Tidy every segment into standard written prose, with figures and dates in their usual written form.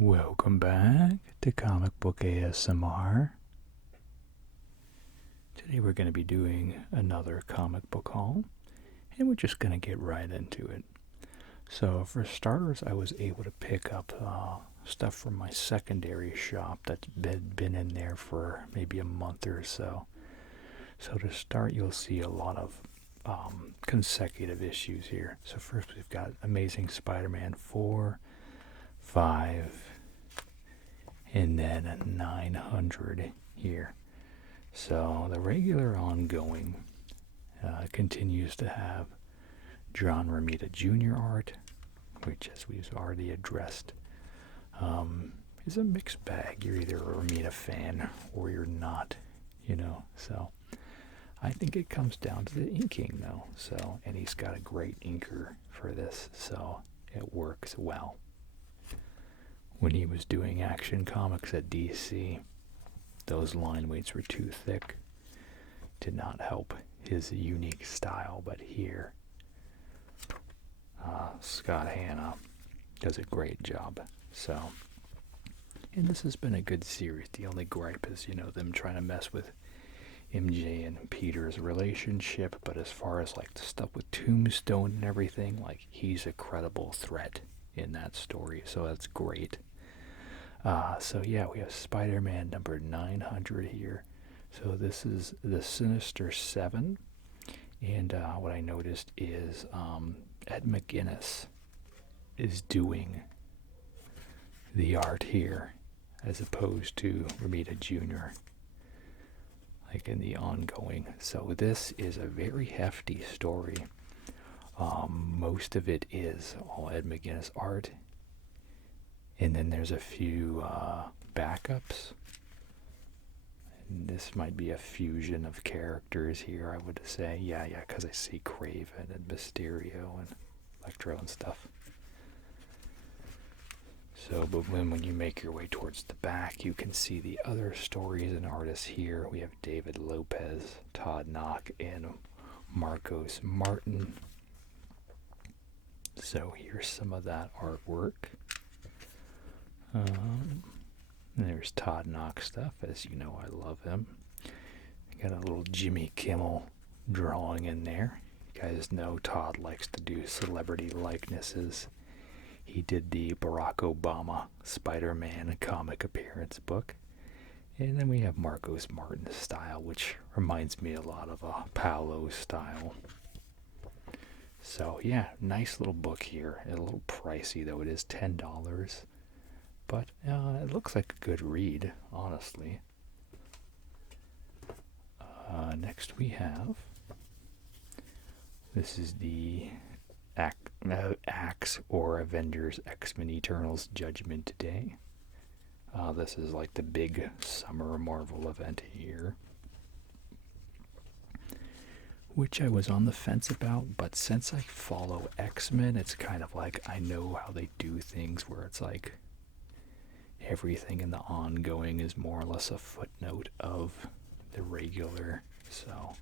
Welcome back to Comic Book ASMR. Today we're going to be doing another comic book haul, and we're just going to get right into it. So for starters, I was able to pick up stuff from my secondary shop that's been in there for maybe a month or so. So to start, you'll see a lot of consecutive issues here. So first we've got Amazing Spider-Man 4, 5, and then 900 here. So the regular ongoing continues to have John Romita Jr. art, which, as we've already addressed, is a mixed bag. You're either a Romita fan or you're not, So I think it comes down to the inking, though. So, and he's got a great inker for this, so it works well. When he was doing Action Comics at DC, those line weights were too thick. Did not help his unique style, but here, Scott Hanna does a great job. So, and this has been a good series. The only gripe is, them trying to mess with MJ and Peter's relationship, but as far as like the stuff with Tombstone and everything, like he's a credible threat in that story, so that's great. So yeah, we have Spider-Man number 900 here. So this is the Sinister Seven, and what I noticed is Ed McGuinness is doing the art here, as opposed to Romita Jr., like in the ongoing. So this is a very hefty story. Most of it is all Ed McGuinness art, and then there's a few backups. And this might be a fusion of characters here, I would say. Yeah, because I see Kraven and Mysterio and Electro and stuff. So, but when you make your way towards the back, you can see the other stories and artists here. We have David Lopez, Todd Knock, and Marcos Martin. So here's some of that artwork. There's Todd Knock stuff, as you know, I love him. Got a little Jimmy Kimmel drawing in there. You guys know Todd likes to do celebrity likenesses. He did the Barack Obama Spider-Man comic appearance book. And then we have Marcos Martin's style, which reminds me a lot of Paolo's style. So yeah, nice little book here. A little pricey though, it is $10. But it looks like a good read, honestly. Next we have, this is the Axe or Avengers X-Men Eternals Judgment Day. This is like the big summer Marvel event here, which I was on the fence about, but since I follow X-Men, it's kind of like I know how they do things, where it's like everything in the ongoing is more or less a footnote of the regular. So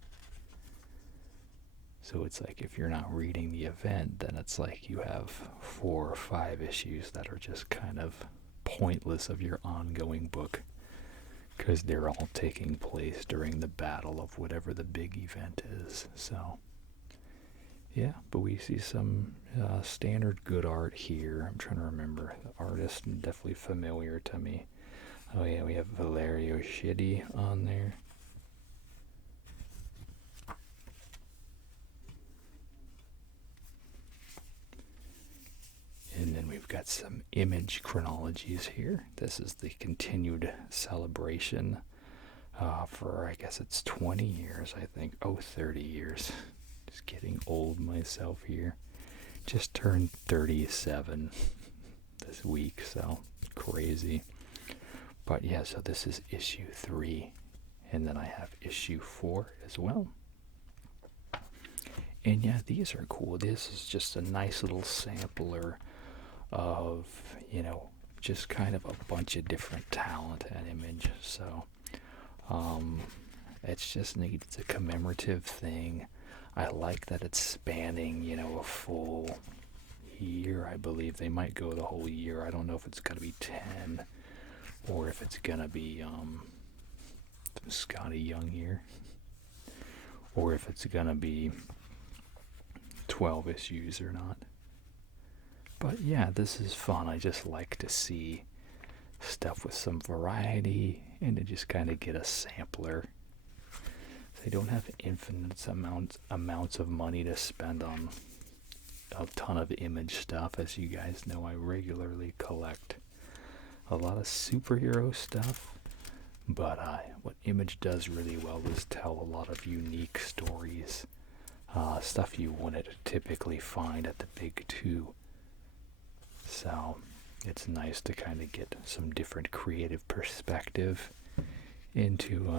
it's like if you're not reading the event, then it's like you have 4 or 5 issues that are just kind of pointless of your ongoing book, because they're all taking place during the battle of whatever the big event is. So yeah, but we see some standard good art here. I'm trying to remember the artist, definitely familiar to me. Oh yeah, we have Valerio Schiti on there. And then we've got some image chronologies here. This is the continued celebration for, I guess it's 20 years, I think. 30 years. Just getting old myself here. Just turned 37 this week, so crazy. But yeah, so this is issue 3. And then I have issue 4 as well. And yeah, these are cool. This is just a nice little sampler of, just kind of a bunch of different talent and image. So it's just neat. It's a commemorative thing. I like that it's spanning, a full, year, I believe. They might go the whole year. I don't know if it's going to be 10 or if it's going to be Scotty Young here, or if it's going to be 12 issues or not. But yeah, this is fun. I just like to see stuff with some variety and to just kind of get a sampler. They don't have infinite amounts of money to spend on a ton of Image stuff. As you guys know, I regularly collect a lot of superhero stuff, but what Image does really well is tell a lot of unique stories, stuff you wouldn't typically find at the big two. So it's nice to kind of get some different creative perspective into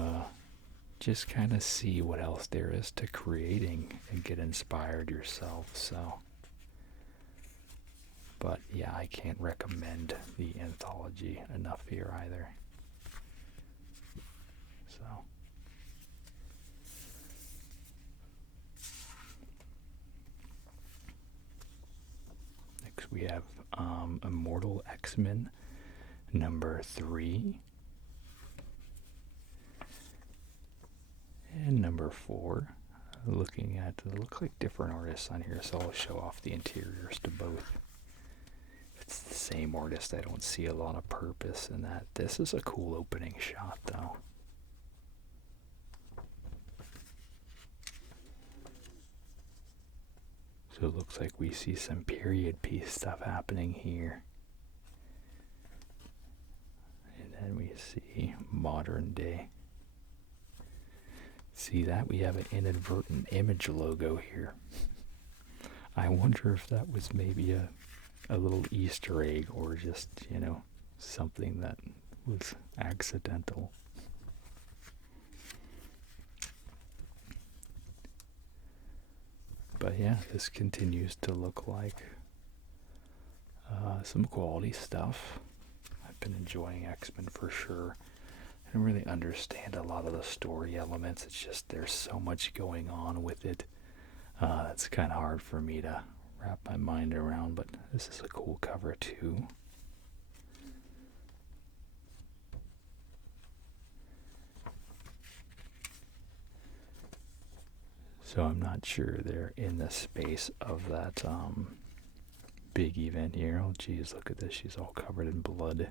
just kind of see what else there is to creating and get inspired yourself. So, but yeah, I can't recommend the anthology enough here either. So next we have Immortal X-Men number 3 and number 4. Looking at, they look like different artists on here, so I'll show off the interiors to both. If it's the same artist, I don't see a lot of purpose in that. This is a cool opening shot though. So it looks like we see some period piece stuff happening here. And then we see modern day. See that? We have an inadvertent Image logo here. I wonder if that was maybe a little Easter egg or just, you know, something that was accidental. But yeah, this continues to look like some quality stuff. I've been enjoying X-Men for sure. I don't really understand a lot of the story elements. It's just there's so much going on with it. It's kind of hard for me to wrap my mind around, but this is a cool cover too. So I'm not sure they're in the space of that big event here. Oh geez, look at this. She's all covered in blood.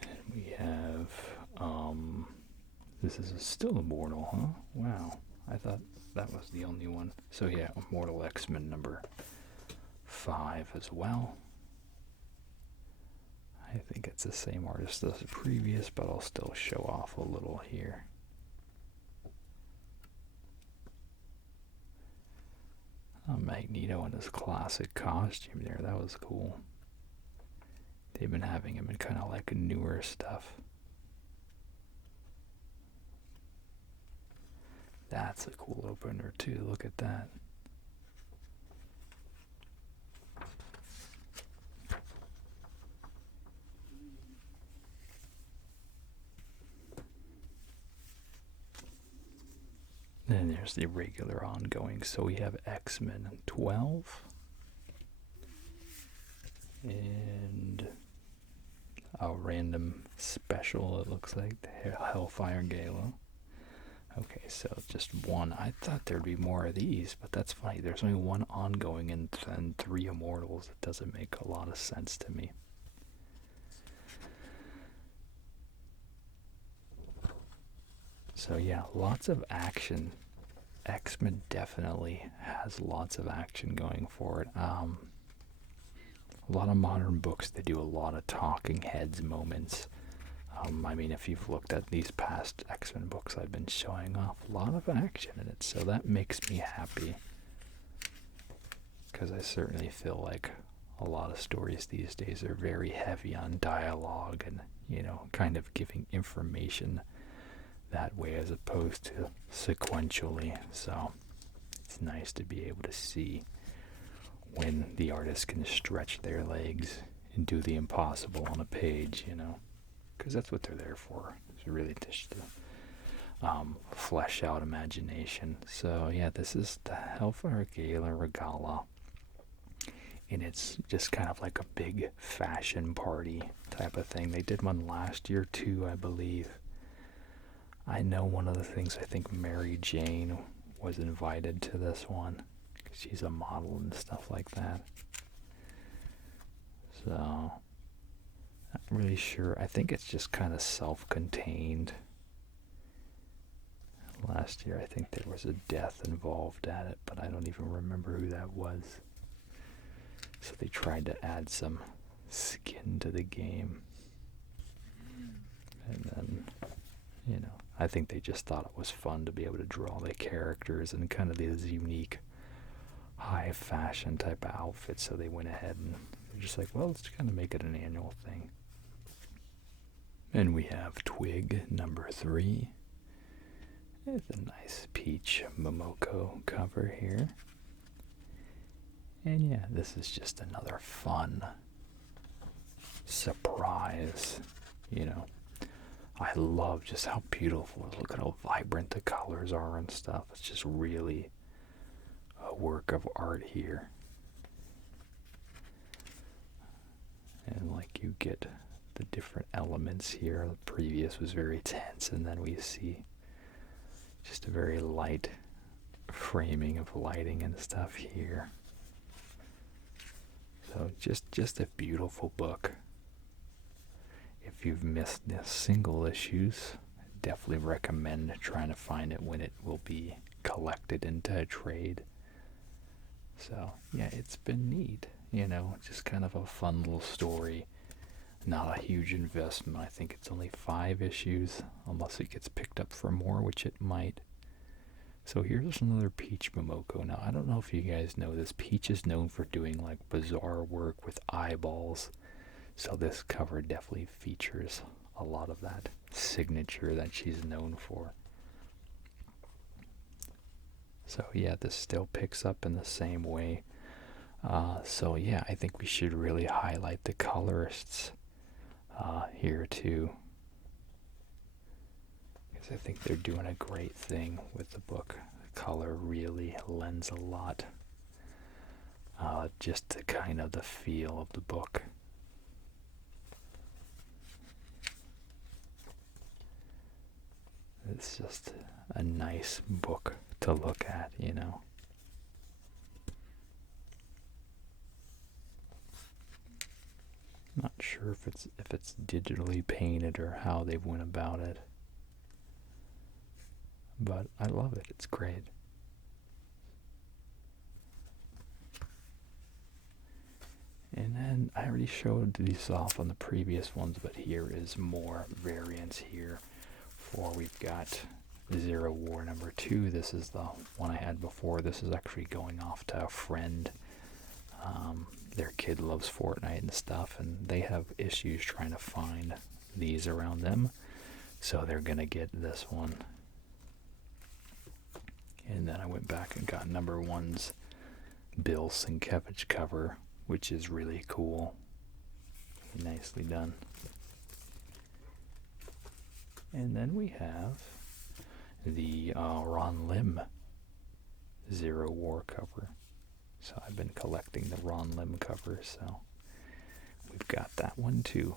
And we have, this is still Immortal, huh? Wow. I thought that was the only one. So yeah, Immortal X-Men number 5 as well. I think it's the same artist as the previous, but I'll still show off a little here. Magneto in his classic costume there, that was cool. They've been having him in kind of like newer stuff. That's a cool opener too, look at that. Then there's the regular ongoing. So we have X-Men 12 and a random special, it looks like, the Hellfire Gala. Okay, so just one. I thought there'd be more of these, but that's funny. There's only one ongoing and then 3 Immortals. It doesn't make a lot of sense to me. So yeah, lots of action. X-Men definitely has lots of action going for it. A lot of modern books, they do a lot of talking heads moments. I mean, if you've looked at these past X-Men books I've been showing off, a lot of action in it, so that makes me happy. Because I certainly feel like a lot of stories these days are very heavy on dialogue and, you know, kind of giving information that way as opposed to sequentially. So it's nice to be able to see when the artist can stretch their legs and do the impossible on a page, you know, because that's what they're there for. It's really just to flesh out imagination. So yeah, this is the Hellfire Gala Regala, and it's just kind of like a big fashion party type of thing. They did one last year too, I believe. I know one of the things, I think Mary Jane was invited to this one. She's a model and stuff like that. So, not really sure. I think it's just kind of self-contained. Last year, I think there was a death involved at it, but I don't even remember who that was. So they tried to add some skin to the game. And then, you know, I think they just thought it was fun to be able to draw the characters in kind of these unique high fashion type of outfits. So they went ahead and they're just like, well, let's kind of make it an annual thing. And we have Twig number 3. It's a nice peach Momoko cover here. And yeah, this is just another fun surprise, you know. I love just how beautiful, look at how vibrant the colors are and stuff. It's just really a work of art here. And like you get the different elements here. The previous was very tense, and then we see just a very light framing of lighting and stuff here. So just a beautiful book. If you've missed the single issues, I definitely recommend trying to find it when it will be collected into a trade. So yeah, it's been neat, you know, just kind of a fun little story. Not a huge investment. I think it's only 5 issues, unless it gets picked up for more, which it might. So here's another Peach Momoko. Now, I don't know if you guys know this. Peach is known for doing like bizarre work with eyeballs. So this cover definitely features a lot of that signature that she's known for. So yeah, this still picks up in the same way. So yeah, I think we should really highlight the colorists here too, because I think they're doing a great thing with the book. The color really lends a lot just to kind of the feel of the book. It's just a nice book to look at, you know. Not sure if it's digitally painted or how they went about it, but I love it. It's great. And then I already showed these off on the previous ones, but here is more variants here. We've got Zero War number 2. This is the one I had before. This is actually going off to a friend. Their kid loves Fortnite and stuff, and they have issues trying to find these around them. So they're going to get this one. And then I went back and got number 1's Bill Sienkiewicz cover, which is really cool. Nicely done. And then we have the Ron Lim Zero War cover. So I've been collecting the Ron Lim covers, so we've got that one too.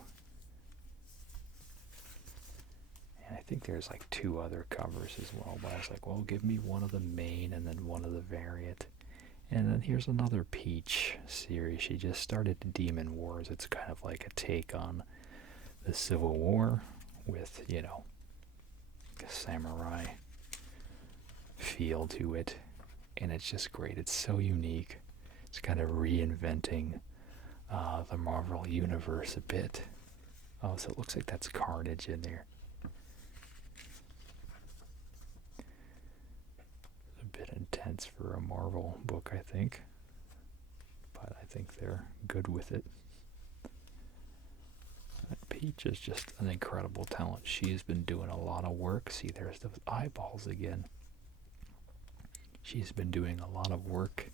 And I think there's like 2 other covers as well, but I was like, well, give me one of the main and then one of the variant. And then here's another Peach series. She just started Demon Wars. It's kind of like a take on the Civil War with, you know, a samurai feel to it. And it's just great. It's so unique. It's kind of reinventing the Marvel Universe a bit. Oh, so it looks like that's Carnage in there. A bit intense for a Marvel book, I think. But I think they're good with it. Peach is just an incredible talent. She's been doing a lot of work. See, there's those eyeballs again. She's been doing a lot of work,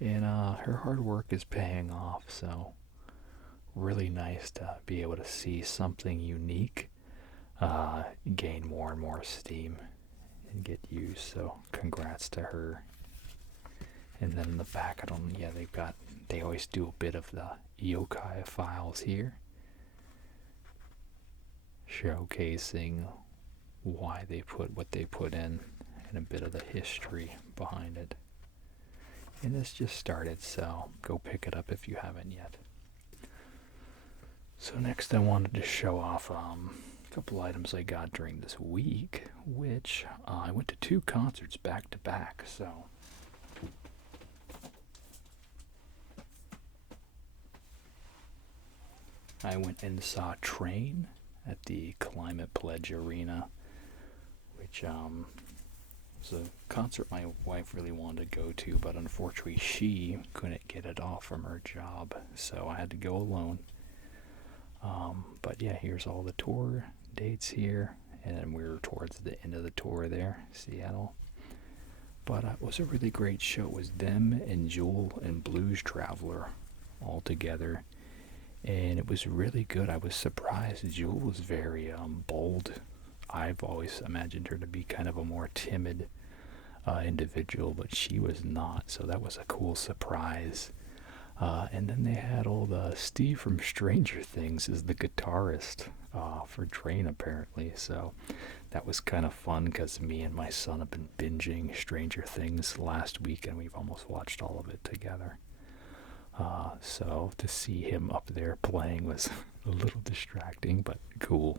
and her hard work is paying off, so really nice to be able to see something unique gain more and more steam and get used. So congrats to her. And then in the back, I don't. Yeah, they always do a bit of the yokai files here, showcasing why they put what they put in and a bit of the history behind it. And this just started, so go pick it up if you haven't yet. So next I wanted to show off a couple items I got during this week, which I went to 2 concerts back to back, so I went and saw Train at the Climate Pledge Arena, which was a concert my wife really wanted to go to, but unfortunately she couldn't get it off from her job, so I had to go alone. But yeah, here's all the tour dates here, and then we were towards the end of the tour there, Seattle. But it was a really great show. It was them and Jewel and Blues Traveler all together, and it was really good. I was surprised. Jewel was very bold. I've always imagined her to be kind of a more timid individual, but she was not, so that was a cool surprise. And then they had Steve from Stranger Things as the guitarist for Train, apparently, so that was kind of fun because me and my son have been binging Stranger Things last week, and we've almost watched all of it together. So to see him up there playing was a little distracting, but cool,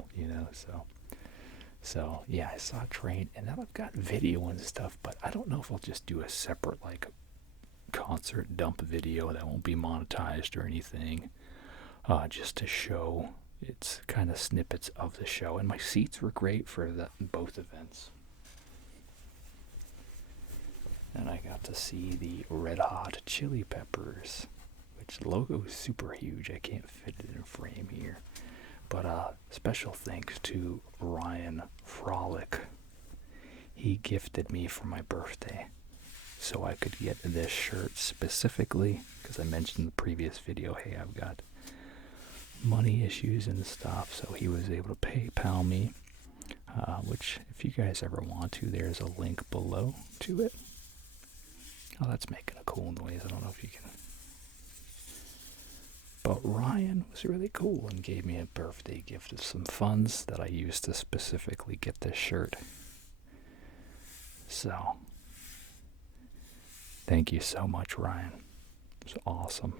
So yeah, I saw Train, and then I've got video and stuff, but I don't know if I'll just do a separate concert dump video that won't be monetized or anything, just to show it's kind of snippets of the show. And my seats were great for both events. And I got to see the Red Hot Chili Peppers, which logo is super huge. I can't fit it in frame here. But special thanks to Ryan Frolic. He gifted me for my birthday, so I could get this shirt specifically, because I mentioned in the previous video, hey, I've got money issues and stuff, so he was able to PayPal me, which if you guys ever want to, there's a link below to it. Oh, that's making a cool noise. I don't know if you can. But Ryan was really cool and gave me a birthday gift of some funds that I used to specifically get this shirt. So, thank you so much, Ryan. It was awesome.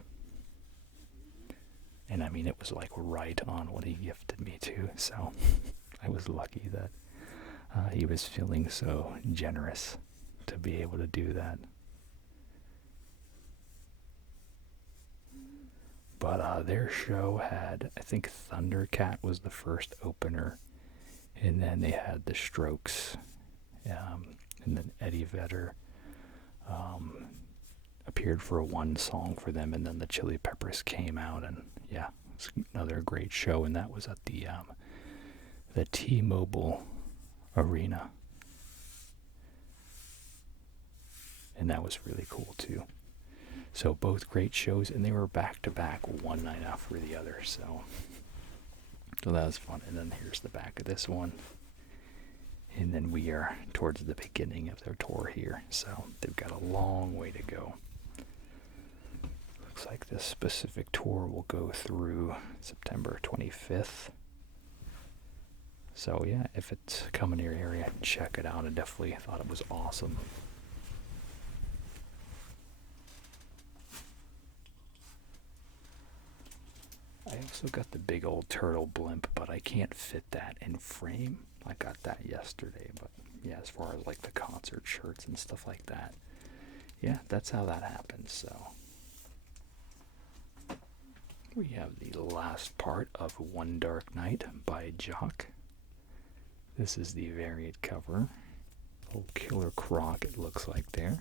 And I mean, it was right on what he gifted me too, so I was lucky that he was feeling so generous to be able to do that. But their show had, I think Thundercat was the first opener, and then they had the Strokes, and then Eddie Vedder appeared for one song for them, and then the Chili Peppers came out, and yeah, it was another great show, and that was at the T-Mobile Arena, and that was really cool too. So both great shows, and they were back to back, one night after the other, so that was fun. And then here's the back of this one, and then we are towards the beginning of their tour here, so they've got a long way to go. Looks like this specific tour will go through September 25th. So yeah, if it's coming to your area, check it out. I definitely thought it was awesome. I also got the big old turtle blimp, but I can't fit that in frame. I got that yesterday, but yeah, as far as the concert shirts and stuff like that, yeah, that's how that happens. So we have the last part of One Dark Night by Jock. This is the variant cover. Old Killer Croc, it looks like there.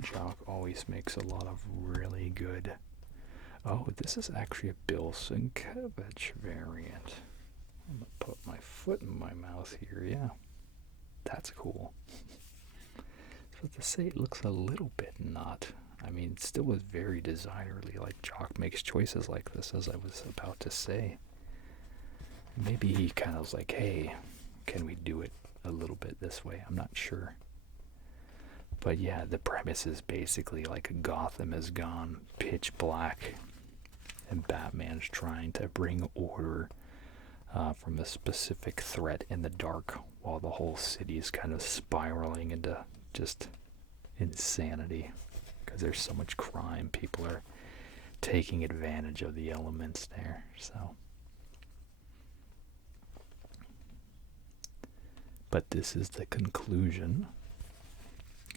Jock always makes a lot of really good. Oh, this is actually a Bill Sienkiewicz variant. I'm gonna put my foot in my mouth here. Yeah, that's cool. As was to say, it looks a little bit not. I mean, it still was very designerly, like Jock makes choices like this, as I was about to say. Maybe he kind of was like, hey, can we do it a little bit this way? I'm not sure. But yeah, the premise is basically like Gotham has gone pitch black, and Batman's trying to bring order from a specific threat in the dark, while the whole city is kind of spiraling into just insanity because there's so much crime. People are taking advantage of the elements there. So, but this is the conclusion.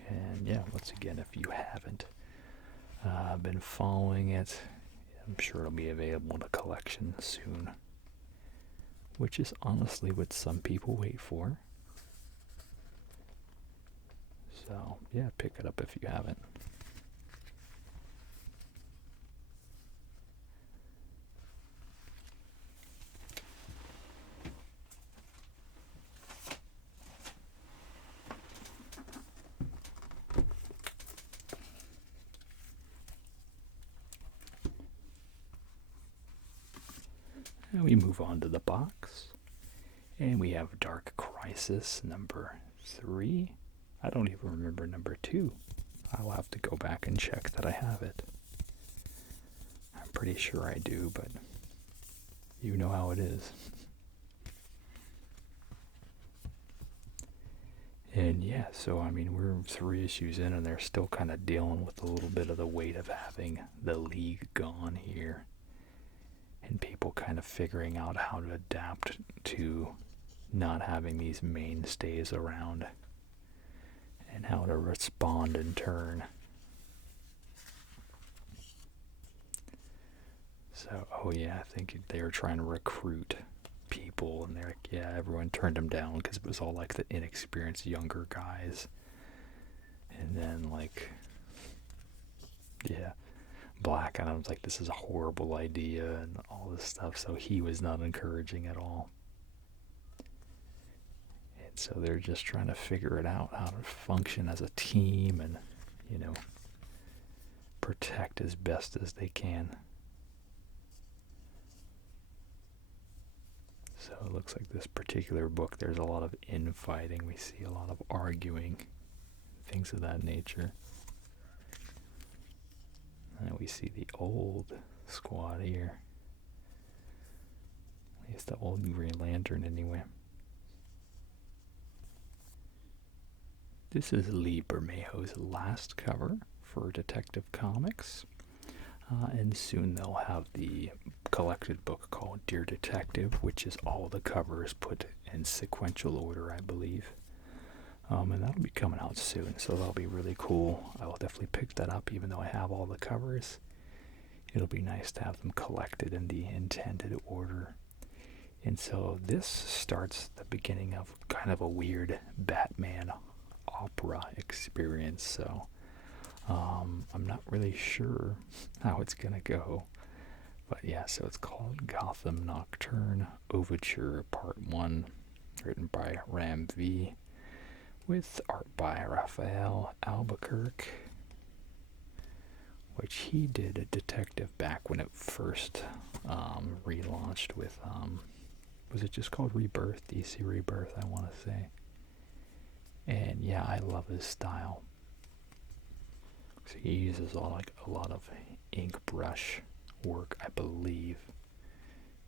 And yeah, once again, if you haven't been following it, I'm sure it'll be available in a collection soon, which is honestly what some people wait for. So yeah, pick it up if you haven't. And we move on to the box, and we have Dark Crisis number 3. I don't even remember number 2. I'll have to go back and check that I have it. I'm pretty sure I do, but you know how it is. And yeah, so I mean, we're 3 issues in, and they're still kind of dealing with a little bit of the weight of having the League gone here, and people kind of figuring out how to adapt to not having these mainstays around, and how to respond in turn. So, oh yeah, I think they were trying to recruit people, and they're like, yeah, everyone turned them down because it was all like the inexperienced younger guys. And then, like, yeah, Black Adam's like, this is a horrible idea, and all this stuff, so he was not encouraging at all. And so they're just trying to figure it out, how to function as a team and, you know, protect as best as they can. So it looks like this particular book, there's a lot of infighting. We see a lot of arguing, things of that nature. And we see the old squad here. At least the old Green Lantern, anyway. This is Lee Bermejo's last cover for Detective Comics. And soon they'll have the collected book called Dear Detective, which is all the covers put in sequential order, I believe. And that'll be coming out soon, so that'll be really cool. I will definitely pick that up, even though I have all the covers. It'll be nice to have them collected in the intended order. And so this starts the beginning of kind of a weird Batman opera experience, so I'm not really sure how it's gonna go. But yeah, so it's called Gotham Nocturne Overture Part 1, written by Ram V, with art by Raphael Albuquerque, which he did a Detective back when it first relaunched with, was it just called Rebirth? DC Rebirth, I want to say. And yeah, I love his style. So he uses a lot of ink brush work, I believe.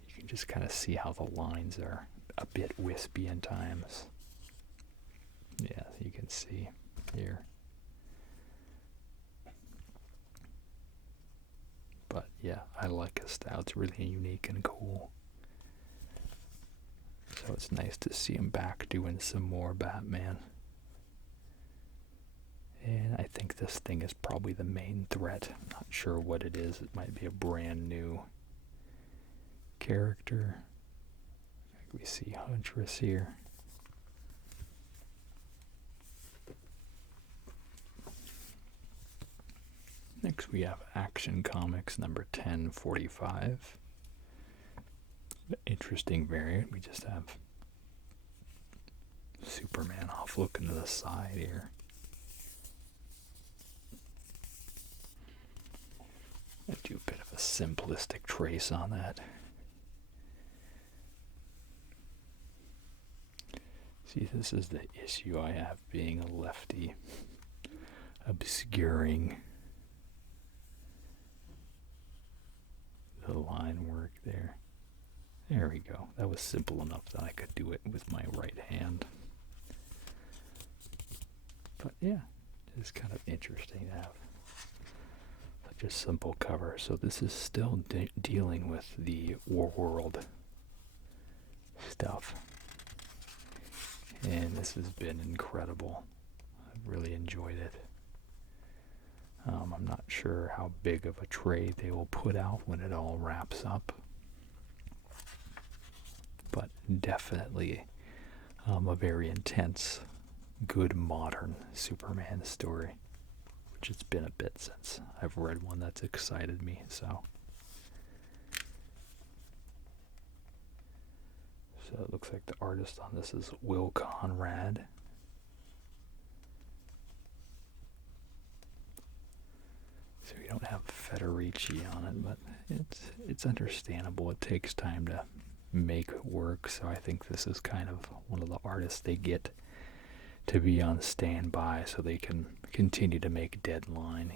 You can just kind of see how the lines are a bit wispy in times. Yeah, you can see here. But yeah, I like his style. It's really unique and cool. So it's nice to see him back doing some more Batman. And I think this thing is probably the main threat. I'm not sure what it is. It might be a brand new character. We see Huntress here. Next we have Action Comics number 1045. Interesting variant. We just have Superman off looking to the side here. I do a bit of a simplistic trace on that. See, this is the issue I have being a lefty, obscuring the line work there. There we go. That was simple enough that I could do it with my right hand. But yeah, it's kind of interesting to have such a simple cover. So this is still dealing with the World stuff. And this has been incredible. I've really enjoyed it. I'm not sure how big of a trade they will put out when it all wraps up. But definitely a very intense, good modern Superman story. Which it's been a bit since I've read one that's excited me, so. So it looks like the artist on this is Will Conrad. So we don't have Federici on it, but it's understandable. It takes time to make work, so I think this is kind of one of the artists they get to be on standby so they can continue to make deadline,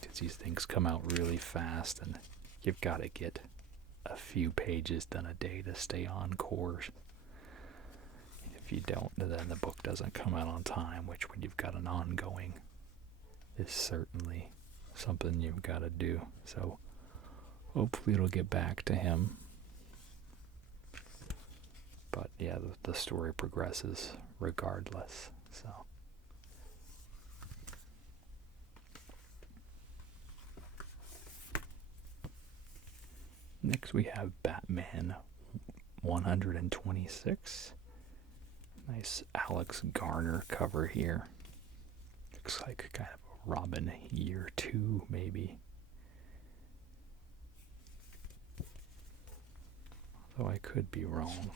because these things come out really fast and you've got to get a few pages done a day to stay on course. If you don't, then the book doesn't come out on time, which when you've got an ongoing is certainly something you've got to do. So hopefully it'll get back to him. But yeah, the story progresses regardless. So next we have Batman 126. Nice Alex Garner cover here. Looks like kind of a Robin year 2 maybe. Though I could be wrong.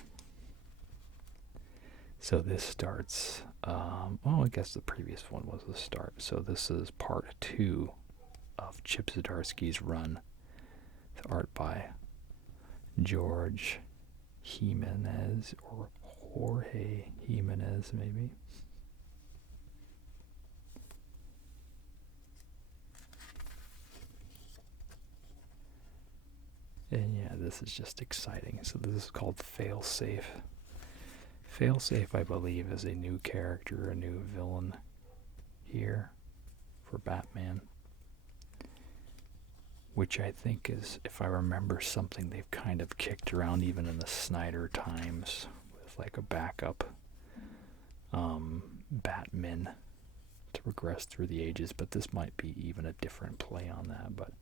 So this starts, I guess the previous one was the start. So this is part 2 of Chip Zdarsky's run. The art by George Jimenez, or Jorge Jimenez maybe. And yeah, this is just exciting. So this is called Failsafe. Failsafe, I believe, is a new character, a new villain here for Batman. Which I think is, if I remember, something they've kind of kicked around even in the Snyder times with like a backup Batman to progress through the ages, but this might be even a different play on that. But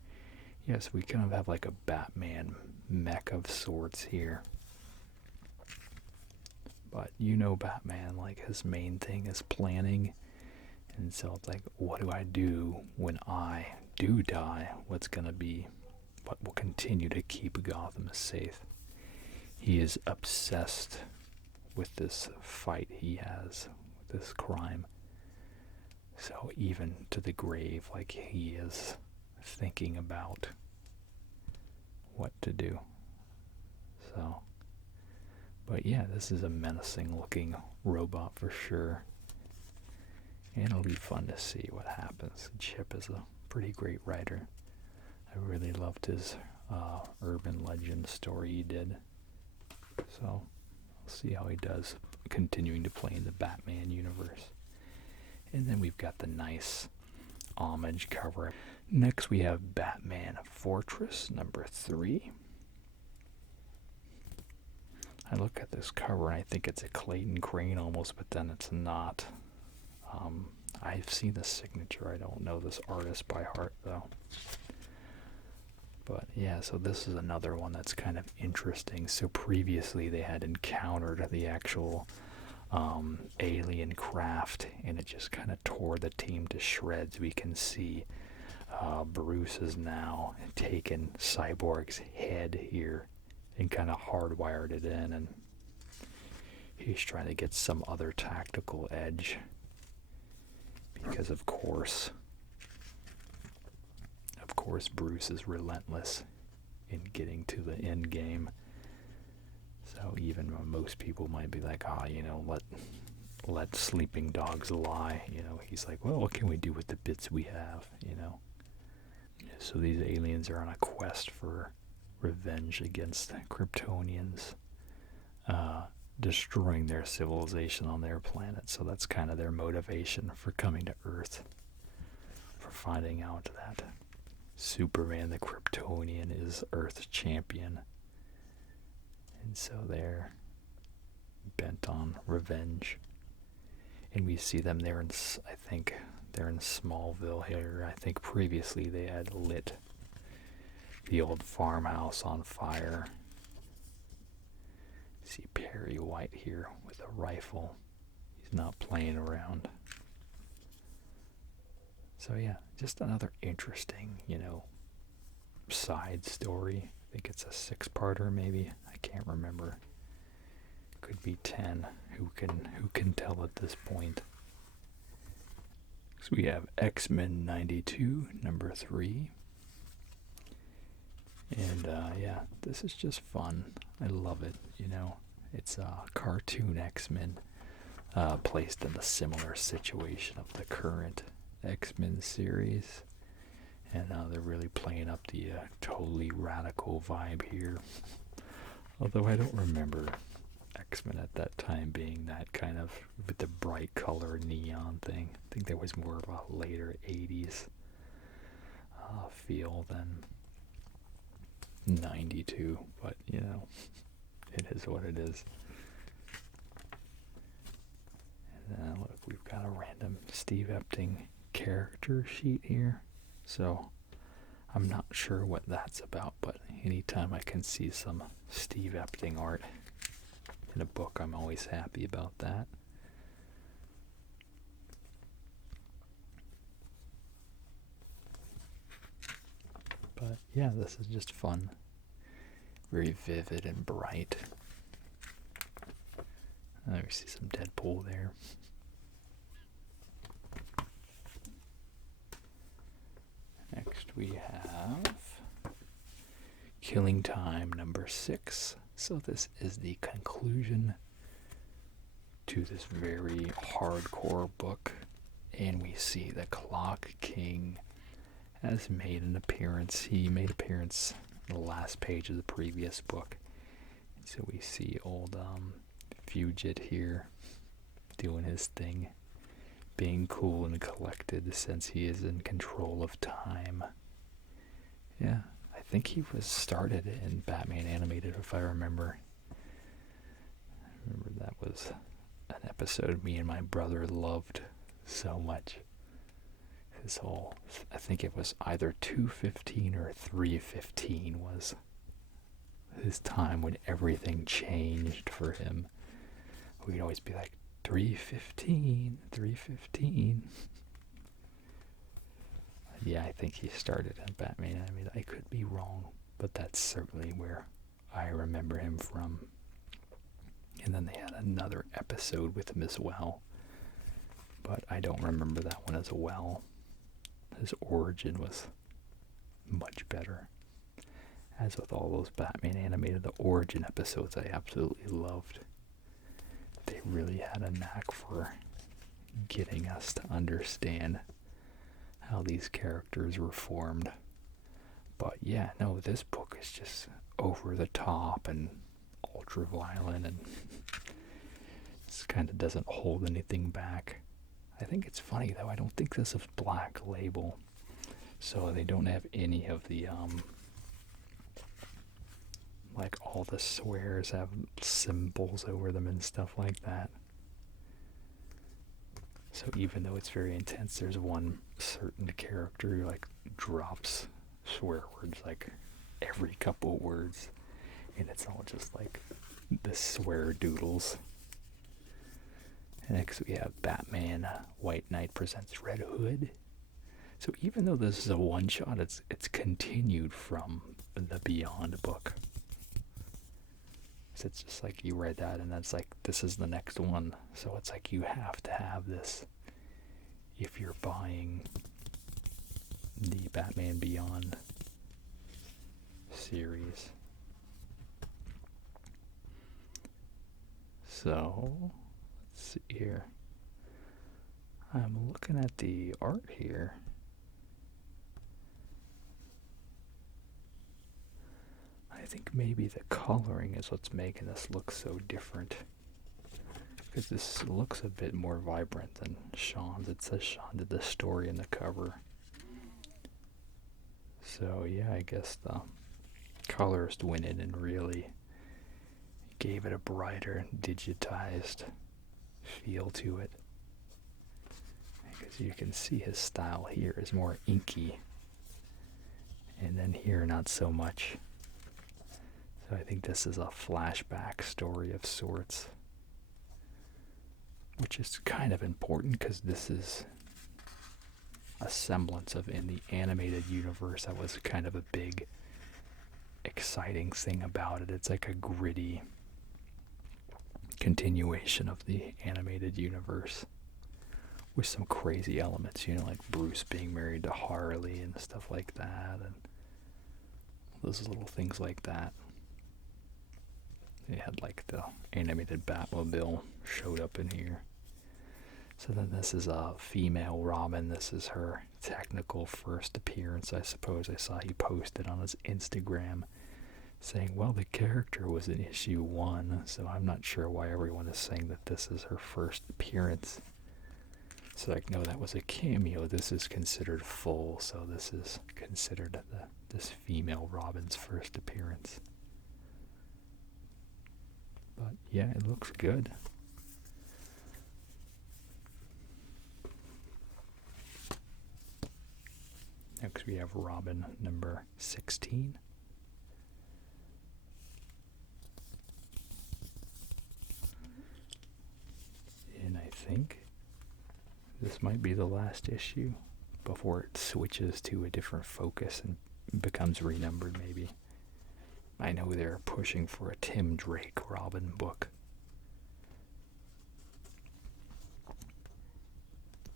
yes, we kind of have like a Batman mech of sorts here. But Batman, like his main thing is planning. And so it's like, what do I do when I do die? What will continue to keep Gotham safe? He is obsessed with this fight he has, with this crime. So even to the grave, like he is thinking about what to do. So, but yeah, this is a menacing looking robot for sure. And it'll be fun to see what happens. Chip is a pretty great writer. I really loved his urban legend story he did. So, I'll see how he does continuing to play in the Batman universe. And then we've got the nice homage cover. Next we have Batman Fortress number 3. I look at this cover and I think it's a Clayton Crane almost, but then it's not. I've seen the signature. I don't know this artist by heart though. But yeah, so this is another one that's kind of interesting. So previously they had encountered the actual alien craft, and it just kind of tore the team to shreds. We can see Bruce has now taken Cyborg's head here and kind of hardwired it in, and he's trying to get some other tactical edge. Because of course course, Bruce is relentless in getting to the end game. So even when most people might be like, let sleeping dogs lie, he's like, well, what can we do with the bits we have, So these aliens are on a quest for revenge against Kryptonians, destroying their civilization on their planet. So that's kind of their motivation for coming to Earth, for finding out that Superman the Kryptonian is Earth's champion. And so they're bent on revenge. And we see them there I think they're in Smallville here. I think previously they had lit the old farmhouse on fire. See Perry White here with a rifle. He's not playing around. So yeah, just another interesting, side story. I think it's a 6-parter maybe. I can't remember. Could be 10. Who can tell at this point? So we have X-Men 92, number 3. And yeah, this is just fun. I love it, It's a cartoon X-Men placed in the similar situation of the current X-Men series. And they're really playing up the totally radical vibe here. Although I don't remember X-Men at that time being that kind of with the bright color neon thing. I think there was more of a later 80s feel than 92, but it is what it is. And look, we've got a random Steve Epting character sheet here, so I'm not sure what that's about, but anytime I can see some Steve Epting art in a book, I'm always happy about that. But yeah, this is just fun. Very vivid and bright. We see some Deadpool there. Next we have Killing Time number 6. So this is the conclusion to this very hardcore book. And we see the Clock King has made an appearance. He made an appearance in the last page of the previous book. So we see old Fugit here doing his thing, being cool and collected since he is in control of time. Yeah, I think he was started in Batman Animated, if I remember. I remember that was an episode me and my brother loved so much. His whole, I think it was either 215 or 315 was his time when everything changed for him. We'd always be like, 315, 315. Yeah, I think he started in Batman. I mean, I could be wrong, but that's certainly where I remember him from. And then they had another episode with him as well, but I don't remember that one as well. His origin was much better. As with all those Batman Animated, the origin episodes I absolutely loved. They really had a knack for getting us to understand how these characters were formed. But yeah, no, this book is just over the top and ultra violent, and this kind of doesn't hold anything back. I think it's funny though, I don't think this is Black Label, so they don't have any of the like all the swears have symbols over them and stuff like that. So even though it's very intense, there's one certain character who like drops swear words like every couple words, and it's all just like the swear doodles. Next we have Batman White Knight presents Red Hood. So even though this is a one-shot, it's continued from the Beyond book. So it's just like you read that and that's like, this is the next one. So it's like you have to have this if you're buying the Batman Beyond series. So, let's see here. I'm looking at the art here. I think maybe the coloring is what's making this look so different. Because this looks a bit more vibrant than Sean's. It says Sean did the story in the cover. So yeah, I guess the colorist went in and really gave it a brighter, digitized feel to it. Because you can see his style here is more inky. And then here, not so much. So I think this is a flashback story of sorts. Which is kind of important because this is a semblance of in the animated universe. That was kind of a big, exciting thing about it. It's like a gritty continuation of the animated universe with some crazy elements, you know, like Bruce being married to Harley and stuff like that, and those little things like that. They had like the animated Batmobile showed up in here. So then this is a female Robin. This is her technical first appearance, I suppose. I saw he posted on his Instagram saying, well, the character was in issue 1, so I'm not sure why everyone is saying that this is her first appearance. So like, no, that was a cameo. This is considered full, so this is considered this female Robin's first appearance. But yeah, it looks good. Next we have Robin number 16. And I think this might be the last issue before it switches to a different focus and becomes renumbered maybe. I know they're pushing for a Tim Drake Robin book.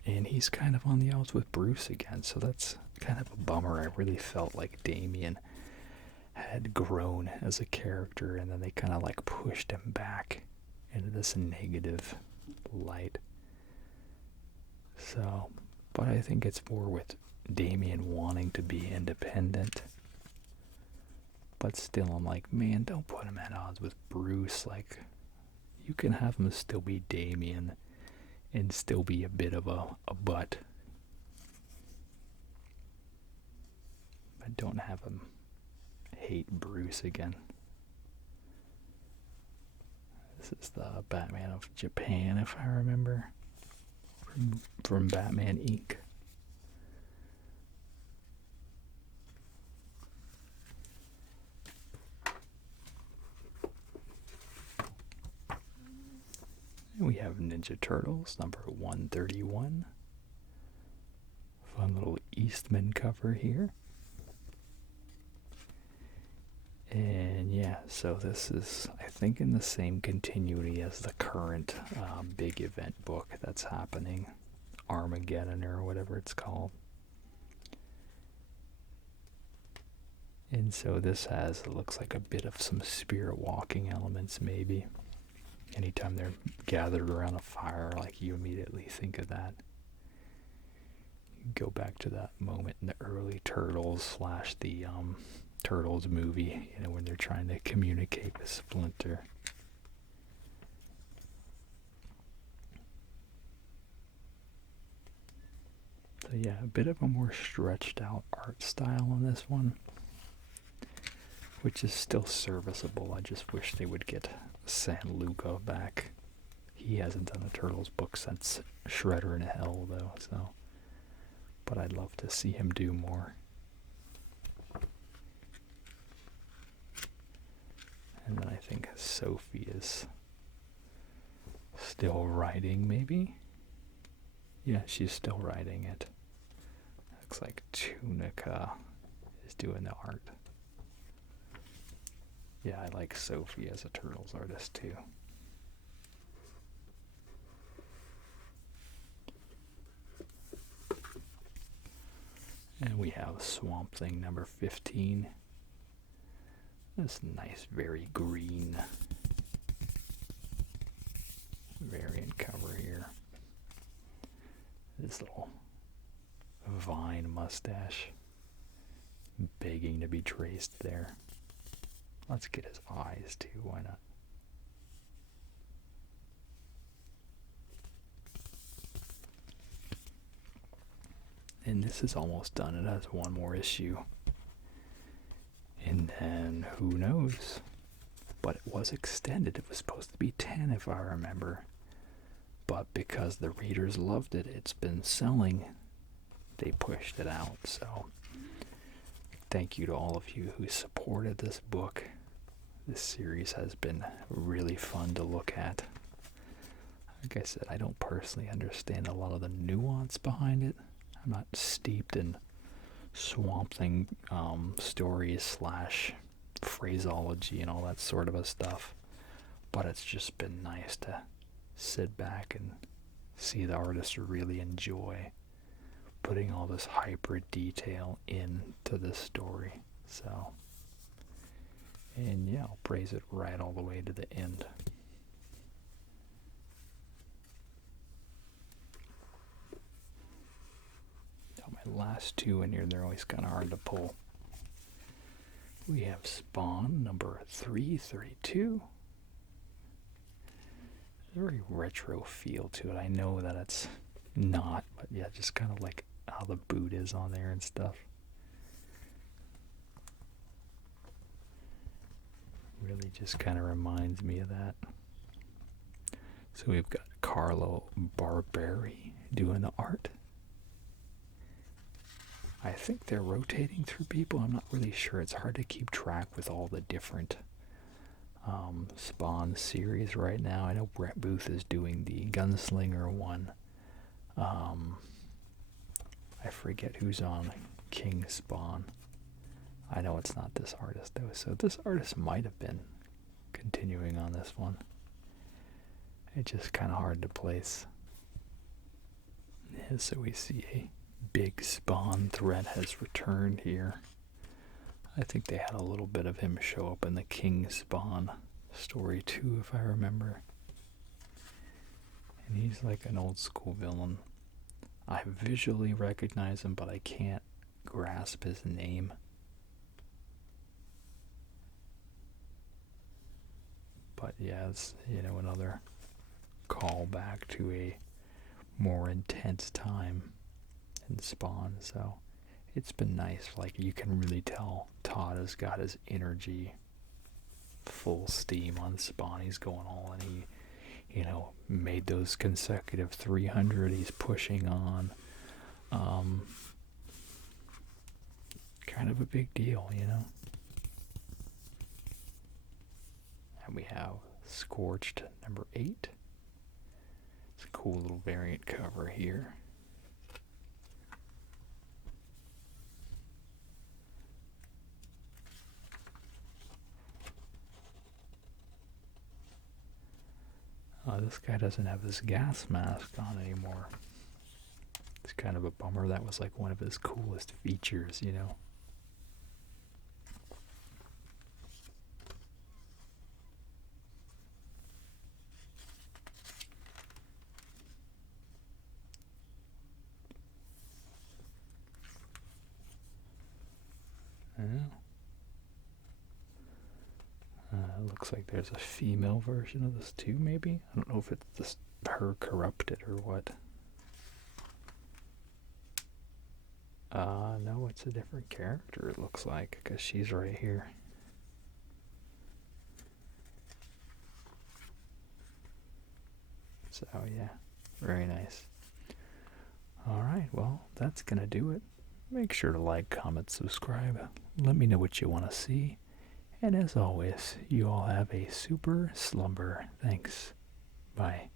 And he's kind of on the outs with Bruce again, so that's kind of a bummer. I really felt like Damian had grown as a character, and then they kind of like pushed him back into this negative light. So, but I think it's more with Damian wanting to be independent. But still, I'm like, man, don't put him at odds with Bruce. Like, you can have him still be Damian and still be a bit of a butt. But don't have him hate Bruce again. This is the Batman of Japan, if I remember, from Batman Inc. We have Ninja Turtles, number 131. Fun little Eastman cover here. And yeah, so this is, I think, in the same continuity as the current big event book that's happening. Armageddon or whatever it's called. And so this has, it looks like a bit of some spirit walking elements maybe. Anytime they're gathered around a fire, like, you immediately think of that. You go back to that moment in the early Turtles / the Turtles movie, you know, when they're trying to communicate with Splinter. So yeah, a bit of a more stretched out art style on this one, which is still serviceable. I just wish they would get San Luca back. He hasn't done a Turtles book since Shredder in Hell, though, so. But I'd love to see him do more. And then I think Sophie is still writing, maybe? Yeah, she's still writing it. Looks like Tunica is doing the art. Yeah, I like Sophie as a Turtles artist too. And And we have Swamp Thing number 15. This nice, very green variant cover here. This little vine mustache begging to be traced there. Let's get his eyes too, why not? And this is almost done. It has one more issue. And then, who knows? But it was extended. It was supposed to be 10 if I remember. But because the readers loved it, it's been selling. They pushed it out. So thank you to all of you who supported this book. This series has been really fun to look at. Like I said, I don't personally understand a lot of the nuance behind it. I'm not steeped in Swamp Thing stories / phraseology and all that sort of a stuff. But it's just been nice to sit back and see the artist really enjoy putting all this hyper detail into this story. So, and yeah, I'll praise it right all the way to the end. My last two in here, they're always kind of hard to pull. We have Spawn number 332. Very retro feel to it. I know that it's not, but yeah, just kind of like how the boot is on there and stuff. Really just kind of reminds me of that. So we've got Carlo Barberi doing the art. I think they're rotating through people. I'm not really sure. It's hard to keep track with all the different Spawn series right now. I know Brett Booth is doing the Gunslinger one. I forget who's on King Spawn. I know it's not this artist though. So this artist might have been continuing on this one. It's just kind of hard to place. Yeah, so we see a big Spawn threat has returned here. I think they had a little bit of him show up in the King Spawn story too, if I remember. And he's like an old school villain. I visually recognize him, but I can't grasp his name. But yeah, it's, you know, another callback to a more intense time in Spawn. So it's been nice. Like, you can really tell Todd has got his energy full steam on Spawn. He's going all in. He, you know, made those consecutive 300. He's pushing on. Kind of a big deal, you know. And we have Scorched number 8. It's a cool little variant cover here. This guy doesn't have his gas mask on anymore. It's kind of a bummer. That was like one of his coolest features, you know. Looks like there's a female version of this too, maybe? I don't know if it's just her corrupted or what. No, it's a different character, it looks like, because she's right here. So, yeah, very nice. Alright, well, that's going to do it. Make sure to like, comment, subscribe. Let me know what you want to see. And as always, you all have a super slumber. Thanks. Bye.